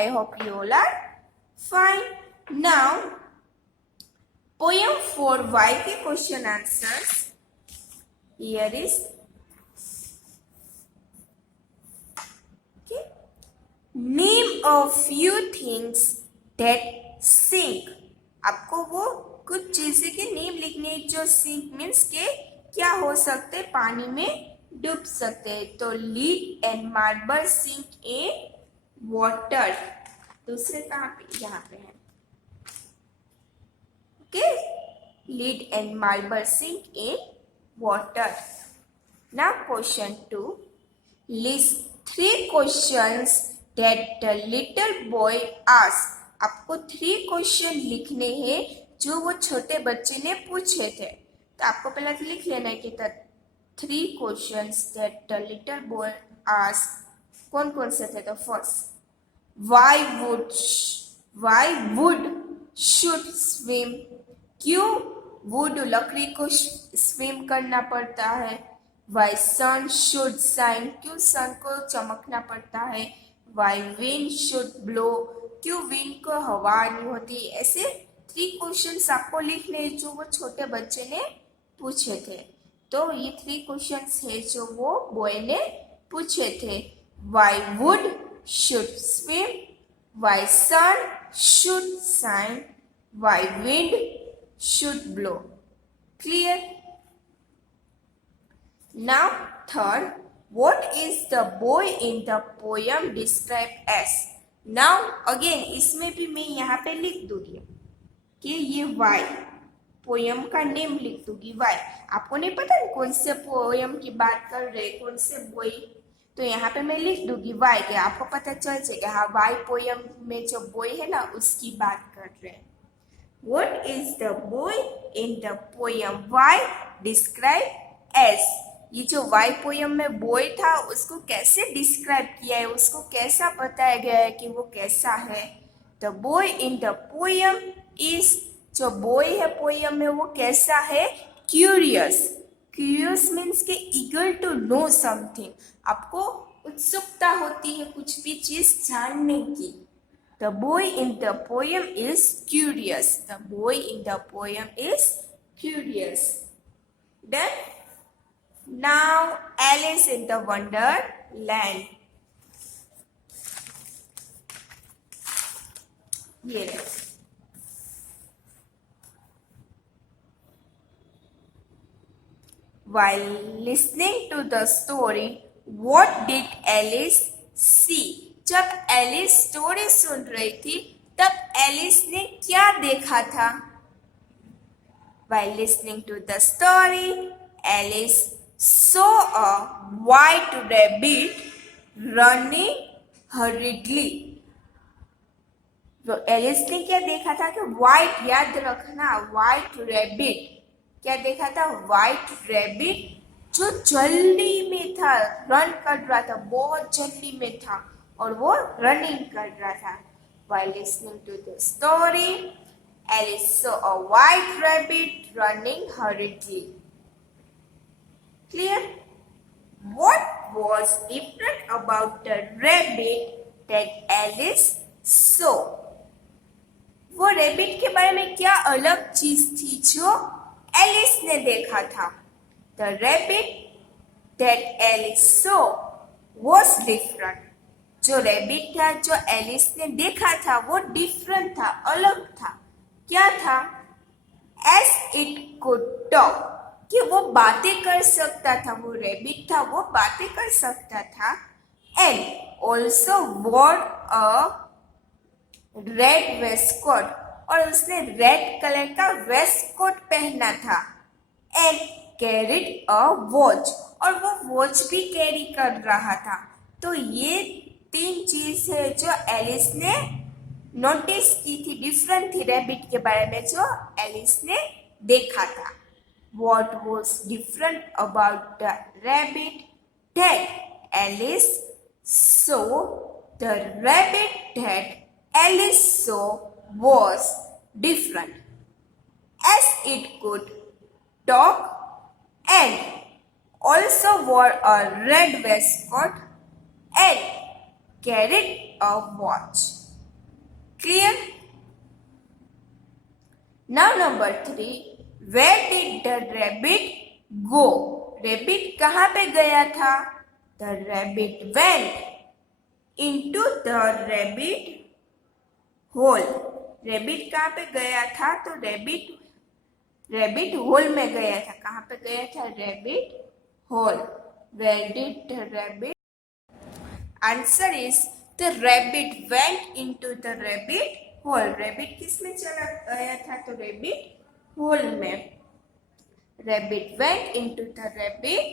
I hope you all are fine. Now, poem for YK question answers. Here is okay. Name a few things that sink. आपको वो कुछ चीजें के name लिखने जो sink means के क्या हो सकते पानी में डूब सकते हैं. तो lead and marble sink in water. दूसरे कहाँ पे यहाँ पे है. Okay. Lead and marble sink in water. Now question 2. List 3 questions that the little boy asked. आपको 3 क्वेश्चन लिखने हैं जो वो छोटे बच्चे ने पूछे थे. तो आपको पहले लिख लेना है कि 3 questions that the little boy asked. कौन कौन से थे. तो first, why wood should swim. क्यों वुड लकड़ी को स्विम करना पड़ता है. why sun should shine. क्यों सन को चमकना पड़ता है. why wind should blow. क्यों विंड को हवा नहीं होती. ऐसे 3 क्वेश्चंस आपको लिखने हैं जो वो छोटे बच्चे ने पूछे थे. तो ये 3 क्वेश्चंस है जो वो बॉय ने पूछे थे. why wood should swim. why sun should shine. why wind should blow. Clear? Now third, what is the boy in the poem described as. Now again इसमें भी मैं यहाँ पे लिख दूंगी कि ये वाई पोयम का नेम लिख दूंगी. वाई आपको नहीं पता कौन से पोयम की बात कर रहे कौन से बॉय. तो यहाँ पे मैं लिख दूंगी वाई के आपको पता चल जाएगा. हाँ वाई पोयम में जो बॉय है ना उसकी बात कर रहे हैं. What is the boy in the poem why described as. ये जो वाई पोयम में बॉय था उसको कैसे डिस्क्राइब किया है उसको कैसा बताया गया है कि वो कैसा है. The boy in the poem is. जो बॉय है पोयम में वो कैसा है. क्यूरियस. क्यूरियस मीन्स के ईगर टू नो समथिंग. आपको उत्सुकता होती है कुछ भी चीज जानने की. The boy in the poem is curious. The boy in the poem is curious. Then, now Alice in the Wonderland. Here. While listening to the story, what did Alice see? जब एलिस स्टोरी सुन रही थी तब Alice ने क्या देखा था. While listening to the story, Alice saw a white rabbit running hurriedly. तो Alice ने क्या देखा था कि व्हाइट. याद रखना व्हाइट रैबिट. क्या देखा था. व्हाइट रैबिट जो जल्दी में था. रन कर रहा था बहुत जल्दी में था और वो रनिंग कर रहा था. While listening to the story, Alice saw a white rabbit running hurriedly. Clear? What was different about the rabbit that Alice saw? वो रैबिट के बारे में क्या अलग चीज थी जो एलिस ने देखा था. The rabbit that Alice saw was different. जो रैबिट था जो एलिस ने देखा था वो डिफरेंट था अलग था. क्या था. As it could talk. कि वो बातें कर सकता था. वो रैबिट था वो बातें कर सकता था. And also wore a red waistcoat. और उसने रेड कलर का वेस्टकोट पहना था. And carried a watch. और वो वॉच भी कैरी कर रहा था. तो ये 3 चीज है जो एलिस ने नोटिस की थी. डिफरेंट थी रैबिट के बारे में जो एलिस ने देखा था. What was different about the rabbit that Alice saw? The rabbit that Alice saw was different. As it could talk and also wore a red waistcoat and carried a watch. Now number 3, where did the rabbit go? Rabbit कहाँ पे गया था? The rabbit went into the rabbit hole. Rabbit कहाँ पे गया था? तो rabbit hole में गया था। कहाँ पे गया था? Rabbit hole. Where did the rabbit? Answer is the rabbit went into the rabbit hole. Rabbit किस में चला गया था? तो रैबिट होल में। Rabbit went into the rabbit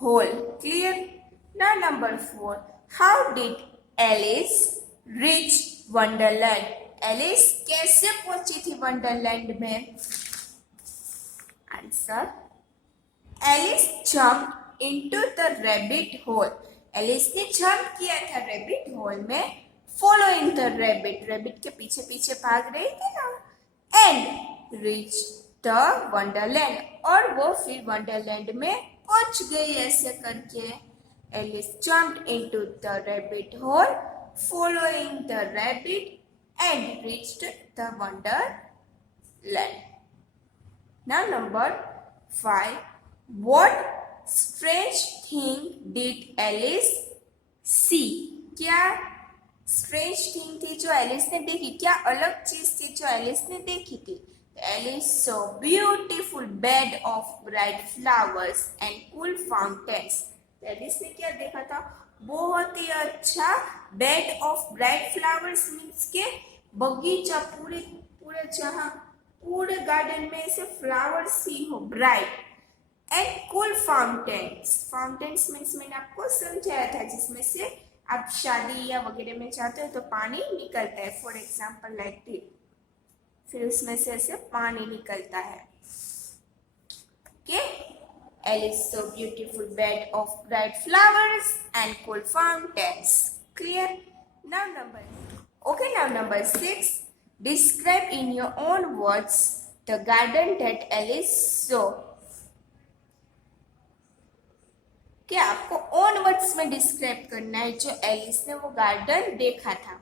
hole. Clear? Now number 4, how did Alice reach Wonderland? Alice कैसे पहुंची थी वंडरलैंड में? Answer, Alice jump into the rabbit hole. Alice ने जंप किया था रैबिट होल में। फॉलोइंग द रैबिट, रैबिट के पीछे पीछे भाग रही थी ना। एंड रीच द वंडरलैंड, और वो फिर वंडरलैंड में पहुंच गई ऐसे करके। Alice jumped into the rabbit hole, following the rabbit and reached the Wonderland. Now number 5, what strange thing did Alice see? क्या strange thing थी जो एलिस ने देखी? क्या अलग चीज थी जो एलिस ने देखी थी? Alice saw beautiful bed of bright flowers and cool fountains. Alice ने क्या देखा था? बहुत ही अच्छा bed of bright flowers, means के बगीचा, पूरे पूरे जहाँ पूरे गार्डन में ऐसे फ्लावर्स ही हो, bright and cool fountains. Fountains means मैंने आपको समझाया था जिसमें से आप शादी या वगैरह में जाते हो तो पानी निकलता है, फॉर एग्जाम्पल लाइक दिस, फिर उसमें से ऐसे पानी निकलता है। Okay, Alice saw beautiful bed of bright flowers and cool fountains. Clear? Now number 6. Describe in your own words the garden that Alice saw. क्या आपको ओन वर्ड्स में डिस्क्राइब करना है जो एलिस ने वो गार्डन देखा था।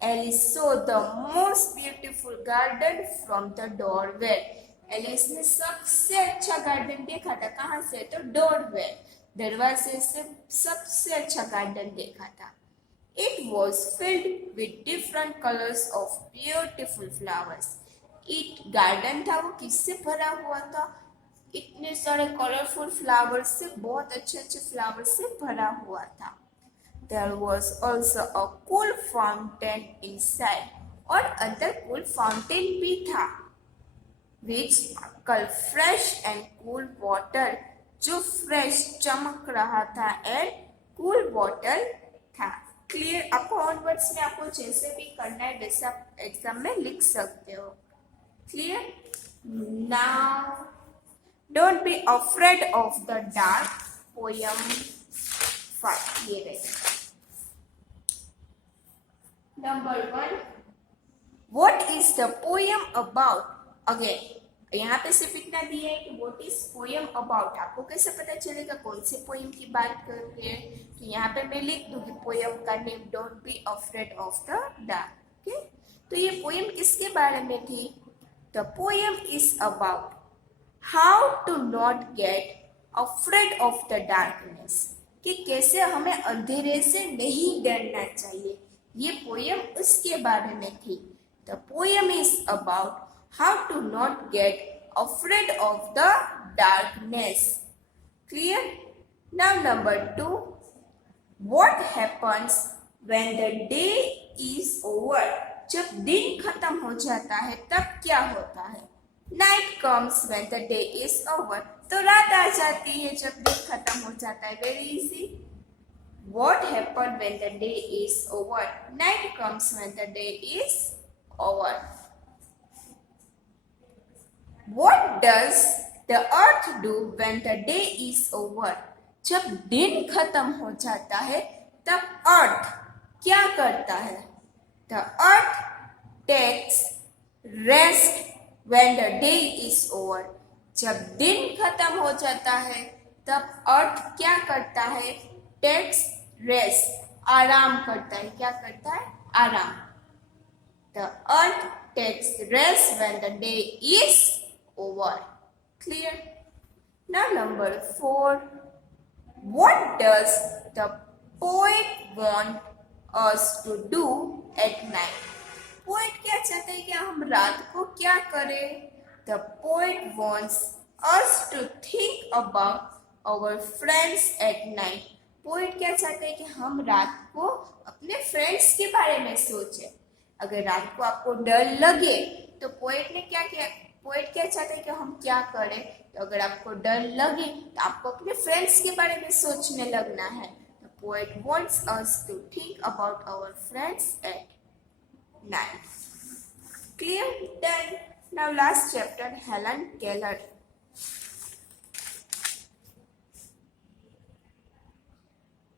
Alice saw the most beautiful garden from the doorway. Alice ने सबसे अच्छा गार्डन देखा था। कहाँ से? तो डोरवे, दरवाजे से सबसे अच्छा गार्डन देखा था। It was filled with different colors of beautiful flowers. It garden था वो किससे भरा हुआ था? इतने सारे कलरफुल फ्लावर्स से, बहुत अच्छे अच्छे फ्लावर्स से भरा हुआ था। There was also a cool fountain inside. और अंदर cool fountain भी था, which sparkled fresh and cool water. जो फ्रेश चमक रहा था एंड कूल वाटर था। क्लियर? आपको ऑन वर्ड्स में आपको जैसे भी करना है वैसे आप एग्जाम में लिख सकते हो। Clear? Now don't be afraid of the dark, poem 5 ये रहे। Number 1, what is the poem about? Again यहाँ पे सिर्फ इतना दिया है कि व्हाट इज पोयम अबाउट। आपको कैसे पता चलेगा कौन से पोयम की बात कर रहे हैं? तो यहाँ पे मैं लिख दूंगी पोयम का name, don't be afraid of the dark. Okay, तो ये पोयम किसके बारे में थी? The poem is about how to not get afraid of the darkness, कि कैसे हमें अंधेरे से नहीं डरना चाहिए। ये पोयम उसके बारे में थी। The poem is about how to not get afraid of the darkness. Clear? Now number 2, what happens when the day is over? जब दिन खत्म हो जाता है तब क्या होता है? Night comes when the day is over. तो रात आ जाती है जब दिन खत्म हो जाता है। Very easy. What happens when the day is over? Night comes when the day is over. What does the earth do when the day is over? जब दिन खत्म हो जाता है तब अर्थ क्या करता है? The earth takes rest when the day is over. जब दिन खत्म हो जाता है तब अर्थ क्या करता है? Takes rest, आराम करता है। क्या करता है? आराम। The earth takes rest when the day is over. Clear? Now number 4. What does the poet want us to do at night? Poet क्या चाहते हैं कि हम रात को क्या करें? The poet wants us to think about our friends at night. Poet क्या चाहते हैं कि हम रात को अपने फ्रेंड्स के बारे में सोचें. अगर रात को आपको डर लगे तो पोएट ने क्या किया? पोएट क्या चाहते हैं कि हम क्या करें? तो अगर आपको डर लगे तो आपको अपने फ्रेंड्स के बारे में सोचने लगना है. The poet wants us to think about our friends at night. Clear? Then now last chapter, Helen Keller.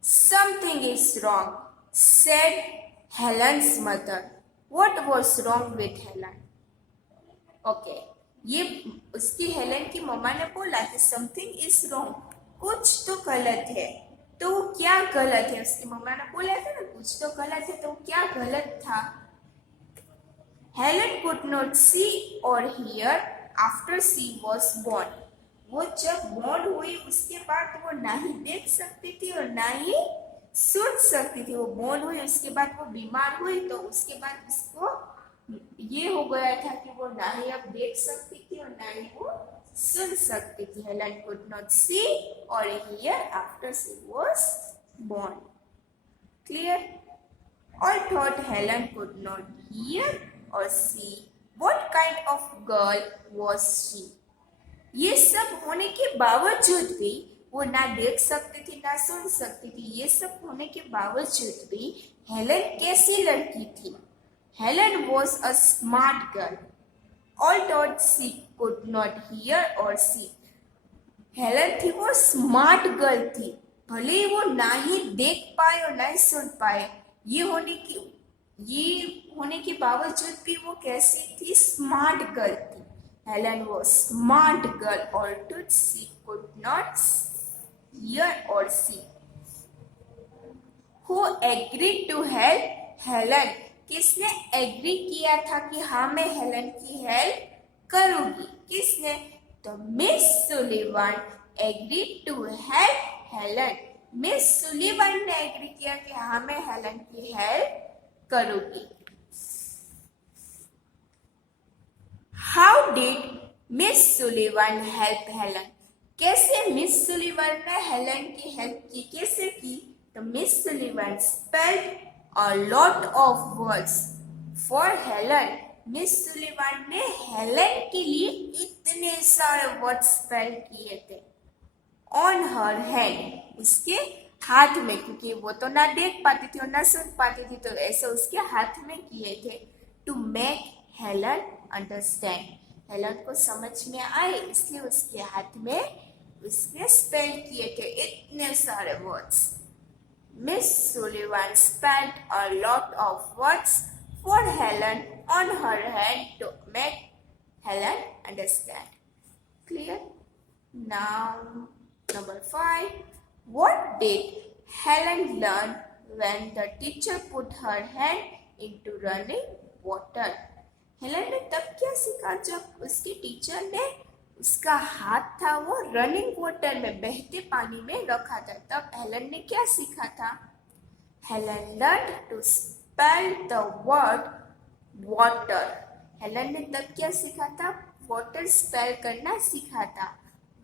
Something is wrong, said Helen's mother. What was wrong with Helen? Okay, ये उसकी Helen की मम्मा ने बोला कि something is wrong, कुछ तो गलत है. तो वो क्या गलत है? उसकी मम्मा ने बोला था ना कुछ तो गलत है, तो क्या गलत था? Helen could not see or hear after she was born. वो जब born हुई उसके बाद वो ना ही देख सकती थी और ना ही सुन सकती थी. वो born हुई उसके बाद वो बीमार हुई तो उसके बाद उसको ये हो गया था कि वो ना ही अब देख सकती थी और ना ही वो सुन सकती थी. Helen could not see or hear after she was born. Clear? All thought Helen could not hear or see. What kind of girl was she? ये सब होने के बावजूद भी वो ना देख सकती थी ना सुन सकती थी. ये सब होने के बावजूद भी हेलन कैसी लड़की थी? Helen was a smart girl. All thought she could not hear or see. Helen थी वो स्मार्ट गर्ल थी, भले ही वो ना ही देख पाए और ना ही सुन पाए. ये होने के बावजूद भी वो कैसी थी? स्मार्ट गर्ल थी. हेलन वो स्मार्ट गर्ल और she could not hear or see. Who agreed to help Helen? किसने एग्री किया था कि हाँ मैं हेलन की हेल्प करूंगी? किसने? तो Miss Sullivan agree to help Helen. Miss Sullivan ने एग्री किया कि हाँ मैं हेलन की हेल्प करूंगी. How did Miss Sullivan help Helen? कैसे मिस सुलिवन ने हेलन की हेल्प की? कैसे की? तो Miss Sullivan spelled a lot of words for Helen. Miss Sullivan ने हेलन के लिए इतने सारे वर्ड स्पेल किए थे. ऑन हर हैंड, उसके हाथ में, क्योंकि वो तो ना देख पाती थी और ना सुन पाती थी तो ऐसे उसके हाथ में किए थे. To make Helen understand, Helen को समझ में आए इसलिए उसके हाथ में उसने स्पेल किए थे इतने सारे words. Miss Sullivan spelled a lot of words for Helen on her hand to make Helen understand. Clear? Now, number 5. What did Helen learn when the teacher put her hand into running water? Helen ने तब क्या सीखा जब उसकी teacher ने उसका हाथ था वो रनिंग वाटर में, बहते पानी में रखा था. तब हेलन ने क्या सीखा था? Helen learn to spell the word water. Helen ने तब क्या सीखा था? वाटर स्पेल करना सीखा था.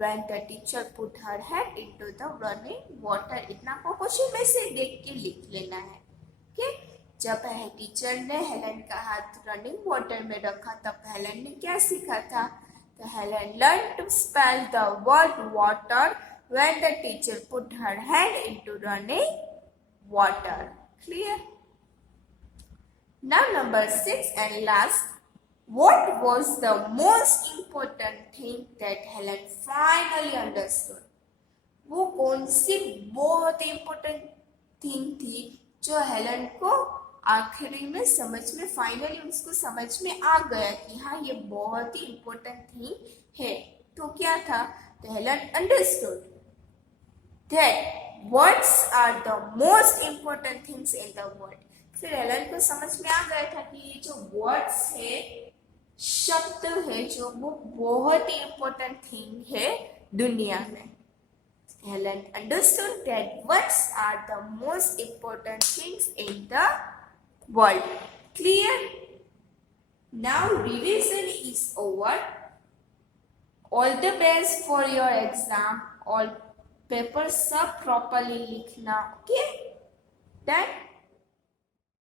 When the teacher put her hand into the running water. इतना को क्वेश्चन में से देख के लिख लेना है. okay? जब टीचर ने हेलन का हाथ रनिंग वाटर में रखा तब हेलन ने क्या सीखा था? So Helen learned to spell the word water when the teacher put her hand into running water. Clear? Now number 6 and last. What was the most important thing that Helen finally understood? वो कौन सी बहुत important thing थी जो Helen को आखिरी में समझ में, फाइनली उसको समझ में आ गया कि हाँ ये बहुत ही इम्पोर्टेंट थिंग है. तो क्या था? तो Helen understood that words are the most important things in the world. फिर एलन को समझ में आ गया था कि ये जो वर्ड्स है, शब्द है जो, वो बहुत ही इम्पोर्टेंट थिंग है दुनिया में. Helen understood that words are the most important things in the world. Clear? Now revision is over. All the best for your exam. All papers सब properly लिखना. Okay? Done?